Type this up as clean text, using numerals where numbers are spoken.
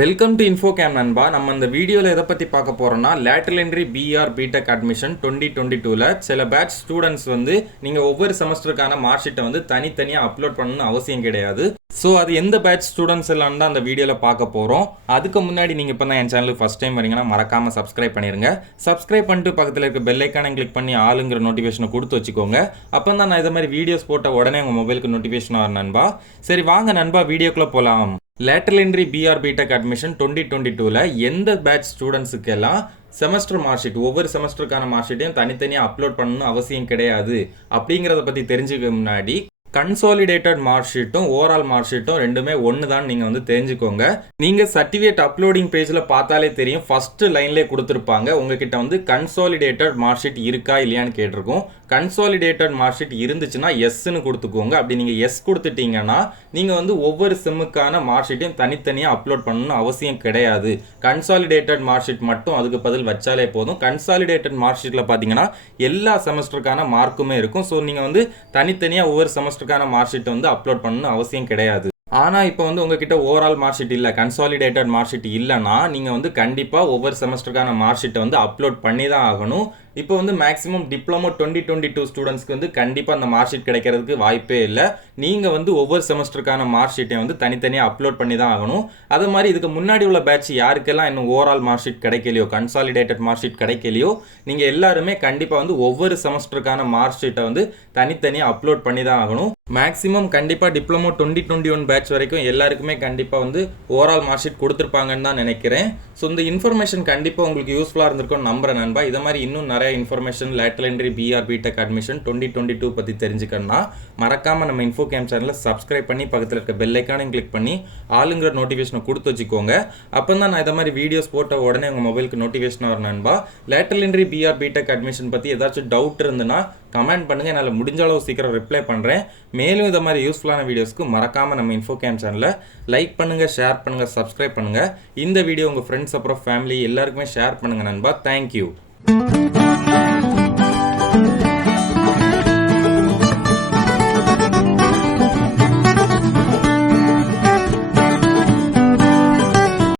Welcome to இன்ஃபோகேம் நண்பா. நம்ம இந்த வீடியோவில் எதை பற்றி பார்க்க போகிறோம்னா லேட்டரல் என்ட்ரி பிஆர் B.Tech அட்மிஷன் 2022ல் சில பேட்ச் ஸ்டூடெண்ட்ஸ் வந்து நீங்கள் ஒவ்வொரு செமஸ்டருக்கான மார்க்ஷீட்டை வந்து தனித்தனியாக அப்லோட் பண்ணணும்னு அவசியம் கிடையாது. ஸோ அது எந்த பேட்ச் ஸ்டூடெண்ட்ஸ் எல்லாம் தான் அந்த வீடியோவில் பார்க்க போகிறோம். அதுக்கு முன்னாடி நீங்கள் இப்போ தான் என் சேனலுக்கு ஃபஸ்ட் டைம் வரீங்கன்னா மறக்காமல் சப்ஸ்கிரைப் பண்ணிடுங்க. சப்ஸ்கிரைப் பண்ணிட்டு பக்கத்தில் இருக்க பெல் ஐக்கானை கிளிக் பண்ணி ஆளுங்கிற நோட்டிஃபிகேஷனை கொடுத்து வச்சுக்கோங்க. அப்போ தான் நான் இதை மாதிரி வீடியோஸ் போட்ட உடனே உங்கள் மொபைலுக்கு நோட்டிஃபிகேஷன் வரும் நண்பா. சரி வாங்க நண்பா வீடியோக்குள்ளே போகலாம். லேட்டரல் என்ட்ரி பிஆர் B.Tech அட்மிஷன் 2022ல் எந்த பேட்ச் ஸ்டூடெண்ட்ஸுக்கெல்லாம் செமஸ்டர் மார்க்ஷீட் ஒவ்வொரு செமஸ்டருக்கான மார்க்ஷீட்டையும் தனித்தனியாக அப்லோட் பண்ணணும்னு அவசியம் கிடையாது அப்படிங்கிறத பற்றி தெரிஞ்சுக்க முன்னாடி கன்சாலிடேட்டட் மார்க்ஷீட்டும் ஓவரால் மார்க்ஷீட்டும் ரெண்டுமே ஒன்று தான் நீங்கள் வந்து தெரிஞ்சுக்கோங்க. நீங்கள் சர்டிஃபிகேட் அப்லோடிங் பேஜில் பார்த்தாலே தெரியும், ஃபஸ்ட்டு லைன்லேயே கொடுத்துருப்பாங்க உங்ககிட்ட வந்து கன்சாலிடேட்டட் மார்க்ஷீட் இருக்கா இல்லையான்னு கேட்டிருக்கோம். கன்சாலிடேட்டட் மார்க்ஷீட் இருந்துச்சுன்னா எஸ்ன்னு கொடுத்துக்கோங்க. அப்படி நீங்கள் எஸ் கொடுத்துட்டீங்கன்னா நீங்கள் வந்து ஒவ்வொரு செம்முக்கான மார்க்ஷீட்டையும் தனித்தனியாக அப்லோட் பண்ணணும்னு அவசியம் கிடையாது. கன்சாலிடேட்டட் மார்க்ஷீட் மட்டும் அதுக்கு பதில் வச்சாலே போதும். கன்சாலிடேட்டட் மார்க்ஷீட்டில் பார்த்தீங்கன்னா எல்லா செமஸ்டருக்கான மார்க்குமே இருக்கும். ஸோ நீங்கள் வந்து தனித்தனியாக ஒவ்வொரு செமஸ்டருக்கான மார்க்ஷீட் வந்து அப்லோட் பண்ணணும்னு அவசியம் கிடையாது. ஆனால் இப்போ வந்து உங்ககிட்ட ஓவரால் மார்க்ஷீட் இல்லை, கன்சாலிடேட்டட் மார்க்ஷீட் இல்லைன்னா நீங்கள் வந்து கண்டிப்பாக ஒவ்வொரு செமஸ்டருக்கான மார்க்ஷீட்டை வந்து அப்லோட் பண்ணி தான் ஆகணும். இப்போ வந்து மேக்ஸிமம் டிப்ளமோ 2022 ஸ்டூடெண்ட்ஸ்க்கு வந்து கண்டிப்பாக அந்த மார்க்ஷீட் கிடைக்கிறதுக்கு வாய்ப்பே இல்லை. நீங்கள் வந்து ஒவ்வொரு செமஸ்டருக்கான மார்க்ஷீட்டையும் வந்து தனித்தனியாக அப்லோட் பண்ணி தான் ஆகணும். அது மாதிரி இதுக்கு முன்னாடி உள்ள பேட்ச் யாருக்கெல்லாம் இன்னும் ஓவரால் மார்க்ஷீட் கிடைக்கலையோ, கன்சாலிடேட்டட் மார்க்ஷீட் கிடைக்கலையோ, நீங்கள் எல்லாருமே கண்டிப்பாக வந்து ஒவ்வொரு செமஸ்டருக்கான மார்க்ஷீட்டை வந்து தனித்தனியாக அப்லோட் பண்ணி தான் ஆகணும். மேக்ஸிமம் கண்டிப்பாக டிப்ளமோ 2021 பேட்ச் வரைக்கும் எல்லாருக்குமே கண்டிப்பாக வந்து ஓவரால் மார்க்ஷீட் கொடுத்துருப்பாங்கன்னு தான் நினைக்கிறேன். ஸோ இந்த இன்ஃபர்மேஷன் கண்டிப்பாக உங்களுக்கு யூஸ்ஃபுல்லாக இருந்திருக்கும்னு நம்புறேன் நண்பா. இதை மாதிரி இன்னும் நிறைய இன்ஃபர்மேஷன் லேட்டரல் என்ட்ரி பிஆர் B.Tech அட்மிஷன் 2022 பற்றி தெரிஞ்சுக்கணும்னா மறக்காமல் நம்ம இன்ஃபோகேம் சேனலை சப்ஸ்கிரைப் பண்ணி பக்கத்தில் இருக்க பெல் ஐக்கானையும் கிளிக் பண்ணி ஆளுங்கிற நோட்டிஃபிகேஷனை கொடுத்து வச்சுக்கோங்க. அப்போ தான் நான் இதை மாதிரி வீடியோஸ் போட்ட உடனே உங்கள் மொபைலுக்கு நோட்டிஃபிகேஷன் வரும் நண்பா. லேட்டரல் என்ட்ரி பிஆர் B.Tech அட்மிஷன் பற்றி ஏதாச்சும் டவுட் இருந்துன்னா கமெண்ட் பண்ணுங்கள். என்னால் முடிஞ்ச அளவு சீக்கிரம் ரிப்ளை பண்ணுறேன். மேலும் இதை மாதிரி யூஸ்ஃபுல்லான வீடியோஸ்க்கு மறக்காமல் நம்ம இன்ஃபோகேம் சேனலை லைக் பண்ணுங்கள், ஷேர் பண்ணுங்கள், சப்ஸ்கிரைப் பண்ணுங்கள். இந்த வீடியோ உங்கள் ஃப்ரெண்ட்ஸ் அப்புறம் ஃபேமிலி எல்லாருக்குமே ஷேர் பண்ணுங்கள் நண்பா. தேங்க்யூ.